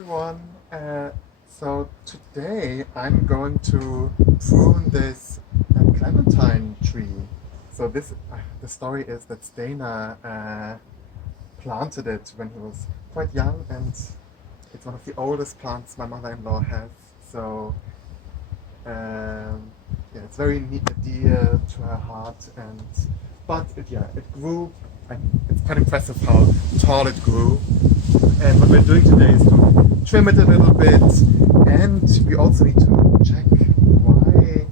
Everyone. So today I'm going to prune this clementine tree. So the story is that Stena planted it when he was quite young, and it's one of the oldest plants my mother-in-law has. So yeah, it's very dear to her heart, it grew. It's quite impressive how tall it grew. And what we're doing today is to trim it a little bit, and we also need to check why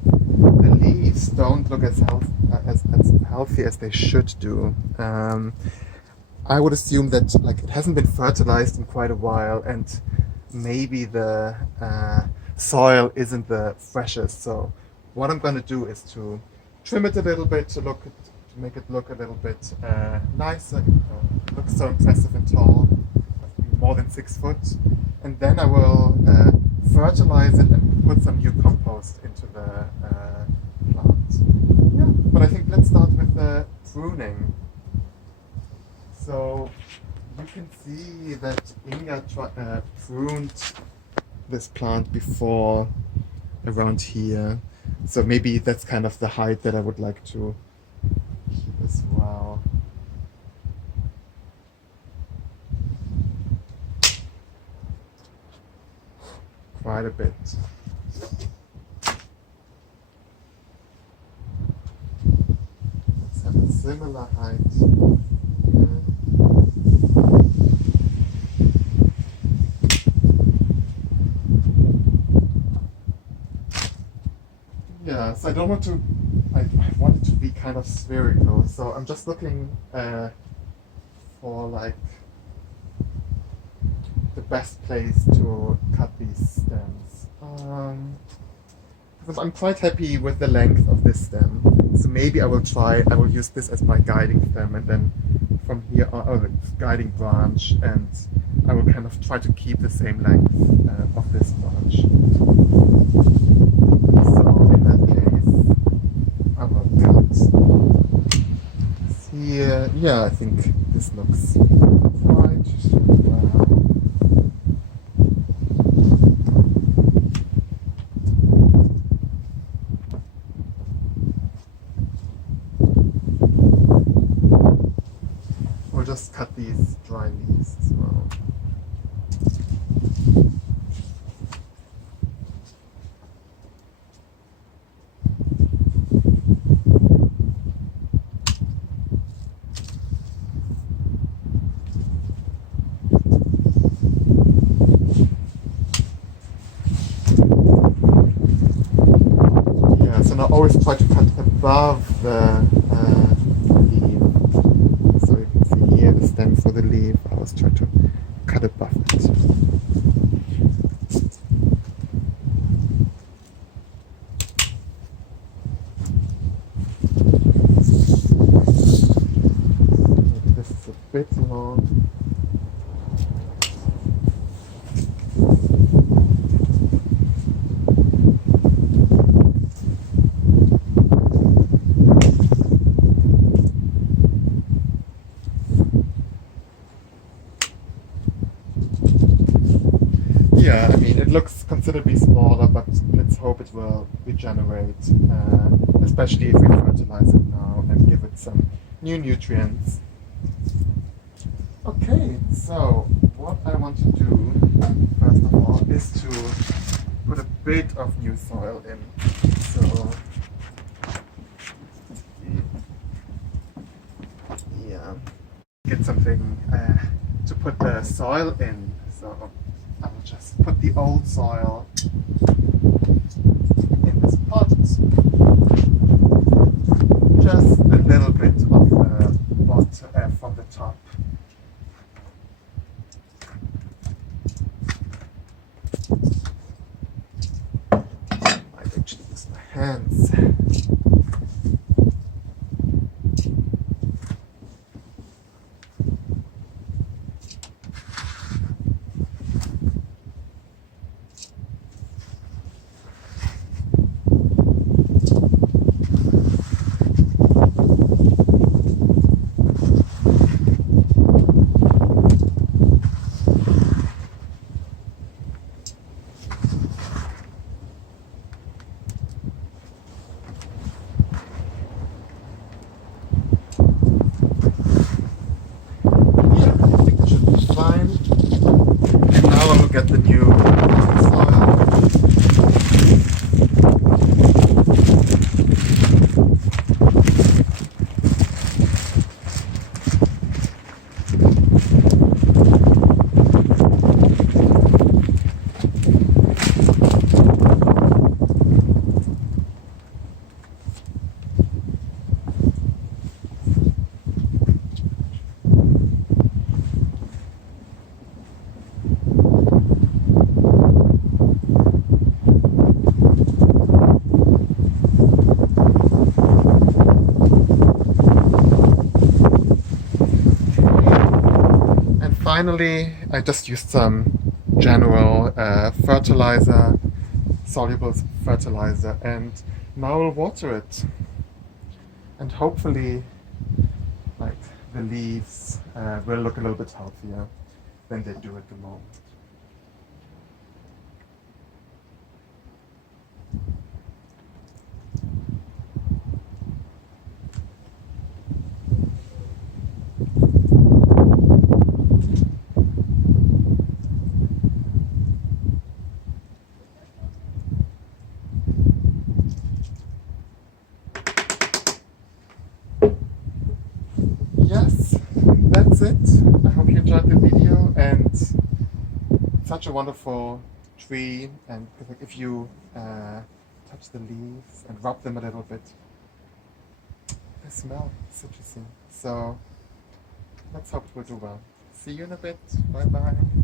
the leaves don't look as healthy as they should do. I would assume that it hasn't been fertilized in quite a while, and maybe the soil isn't the freshest. So what I'm going to do is to trim it a little bit to make it look a little bit nicer. It looks so impressive and tall, more than 6 foot, and then I will fertilize it and put some new compost into the plant. Yeah, but I think let's start with the pruning. So you can see that Inga pruned this plant before around here. So maybe that's kind of the height that I would like to keep as well. Quite a bit. Let's have a similar height here. Yeah, so I don't want to, I want it to be kind of spherical, so I'm just looking for the best place to cut these stems. Because I'm quite happy with the length of this stem, so maybe I will use this as my guiding stem, and then from here on, the guiding branch, and I will kind of try to keep the same length of this branch. So in that case, I will cut here. Yeah, I think this looks quite well. We'll just cut these dry leaves as well. Yeah, so now always try to cut above the leaf. So you can see here the stem for the leaf. I always try to cut above it. Maybe this is a bit long. Yeah, I mean, it looks considerably smaller, but let's hope it will regenerate, especially if we fertilize it now and give it some new nutrients. Okay, so what I want to do, first of all, is to put a bit of new soil in. So, yeah, get something to put the soil in. So I will just put the old soil in this pot. Just a little bit of the bottom from the top. I actually use my hands. finally, I just used some general fertilizer, soluble fertilizer, and now I'll water it. And hopefully, like, the leaves will look a little bit healthier than they do at the moment. Yes, that's it. I hope you enjoyed the video, and such a wonderful tree. And if you touch the leaves and rub them a little bit, they smell citrusy. So let's hope it will do well. See you in a bit. Bye bye.